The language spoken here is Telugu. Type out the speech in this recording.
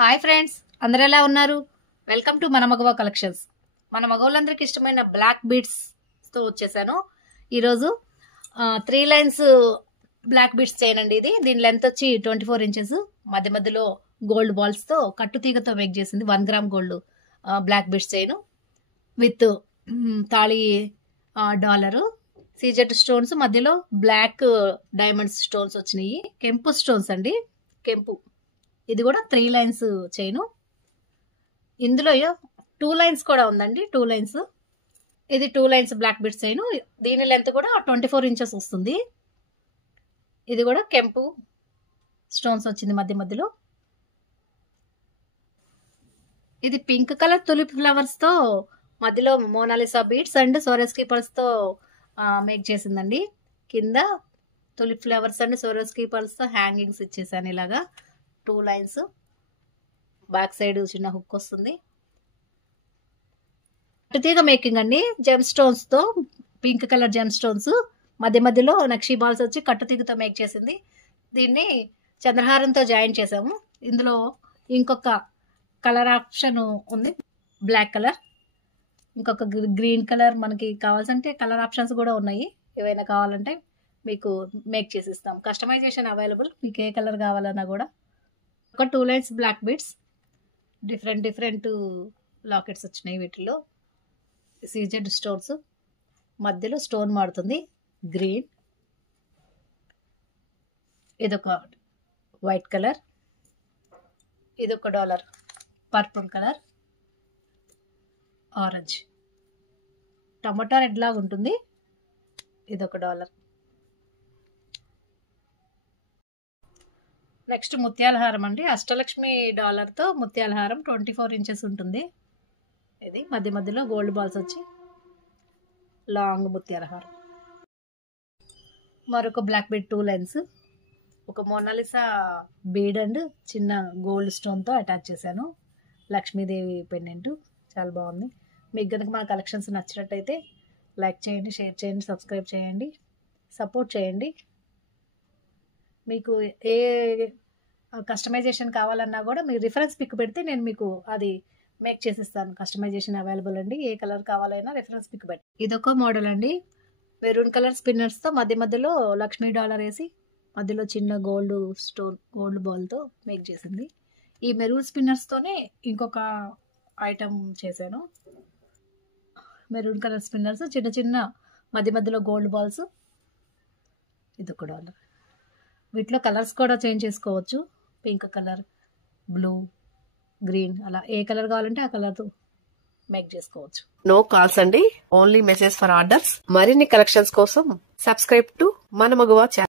హాయ్ ఫ్రెండ్స్, అందరు ఎలా ఉన్నారు? వెల్కమ్ టు మన మగవా కలెక్షన్స్. మన మగవాళ్ళందరికి ఇష్టమైన బ్లాక్ బీడ్స్ తో వచ్చేసాను ఈరోజు. 3 లైన్స్ బ్లాక్ బీడ్స్ చైన్ అండి ఇది. దీని లెంత్ వచ్చి 24 ఇంచెస్. మధ్య మధ్యలో గోల్డ్ బాల్స్ తో కట్టు తీగతో మేక్ చేసింది. 1 gram gold black beads chain with తాళి డాలరు, సీజెట్ స్టోన్స్, మధ్యలో బ్లాక్ డైమండ్స్ స్టోన్స్ వచ్చినాయి. కెంపు స్టోన్స్ అండి, కెంపు. ఇది కూడా 3 లైన్స్ చైన్. ఇందులో 2 లైన్స్ కూడా ఉందండి, 2 లైన్స్. ఇది 2 లైన్స్ బ్లాక్ బీడ్స్ చైన్. దీని లెంత్ కూడా 24 ఇంచెస్ వస్తుంది. ఇది కూడా కెంపు స్టోన్స్ వచ్చింది మధ్య మధ్యలో. ఇది పింక్ కలర్ తులిప్ ఫ్లవర్స్ తో మధ్యలో మోనాలిసా బీడ్స్ అండ్ సోరెస్కీ పల్స్ తో మేక్ చేసిందండి. కింద తులిప్ ఫ్లవర్స్ అండ్ సోరెస్కీ పల్స్ తో హ్యాంగింగ్స్ ఇచ్చేసాను ఇలాగా. 2 లైన్స్, బ్యాక్ సైడ్ చిన్న హుక్ వస్తుంది. కట్టుతీగ మేకింగ్ అండి, జెమ్ స్టోన్స్ తో, పింక్ కలర్ జెమ్ స్టోన్స్ మధ్య మధ్యలో నక్షీ బాల్స్ వచ్చి కట్టుతీగతో మేక్ చేసింది. దీన్ని చంద్రహారంతో జాయిన్ చేసాము. ఇందులో ఇంకొక కలర్ ఆప్షన్ ఉంది, బ్లాక్ కలర్, ఇంకొక గ్రీన్ కలర్. మనకి కావాల్సింటే కలర్ ఆప్షన్స్ కూడా ఉన్నాయి. ఏవైనా కావాలంటే మీకు మేక్ చేసి ఇస్తాం. కస్టమైజేషన్ అవైలబుల్, మీకు ఏ కలర్ కావాలన్నా కూడా. ఒక 2 lines black beads, different lockets వచ్చినాయి. వీటిలో సీజెడ్ స్టోన్స్, మధ్యలో స్టోన్ మారుతుంది గ్రీన్. ఇదొక వైట్ కలర్, ఇదొక dollar purple colour, orange, tomato red లాగా ఉంటుంది. ఇదొక డాలర్. నెక్స్ట్ ముత్యాల హారం అండి, అష్టలక్ష్మి డాలర్ తో ముత్యాల హారం 24 ఇంచెస్ ఉంటుంది. ఇది మధ్య మధ్యలో గోల్డ్ బాల్స్ వచ్చి లాంగ్ ముత్యాల హారం. మరొక బ్లాక్ బీడ్ 2 లైన్స్, ఒక మోనాలిసా బీడ్ అండ్ చిన్న గోల్డ్ స్టోన్ తో అటాచ్ చేశాను. లక్ష్మీదేవి పెండెంట్ చాలా బాగుంది. మీకు కనుక మన కలెక్షన్స్ నచ్చినట్టయితే లైక్ చేయండి, షేర్ చేయండి, సబ్స్క్రైబ్ చేయండి, సపోర్ట్ చేయండి. మీకు ఏ కస్టమైజేషన్ కావాలన్నా కూడా మీరు రిఫరెన్స్ పిక్ పెడితే నేను మీకు అది మేక్ చేసిస్తాను. కస్టమైజేషన్ అవైలబుల్ అండి, ఏ కలర్ కావాలైనా రిఫరెన్స్ పిక్ పెట్టి. ఇదొక మోడల్ అండి, మెరూన్ కలర్ స్పిన్నర్స్ తో మధ్య మధ్యలో లక్ష్మీ డాలర్ వేసి మధ్యలో చిన్న గోల్డ్ స్టోన్, గోల్డ్ బాల్ తో మేక్ చేసింది. ఈ మెరూన్ స్పిన్నర్స్ తోనే ఇంకొక ఐటమ్ చేశాను. మెరూన్ కలర్ స్పిన్నర్స్, చిన్న చిన్న మధ్య మధ్యలో గోల్డ్ బాల్స్. ఇదొక డాలర్. వీటిలో కలర్స్ కూడా చేంజ్ చేసుకోవచ్చు, పింక్ కలర్, బ్లూ, గ్రీన్, అలా ఏ కలర్ కావాలంటే ఆ కలర్ తో మేక్ చేసుకోవచ్చు. నో కాల్స్ అండి, ఓన్లీ మెసేజ్ ఫర్ ఆర్డర్స్. మరిన్ని కలెక్షన్స్ కోసం సబ్స్క్రైబ్ టు మన మగవా ఛానల్.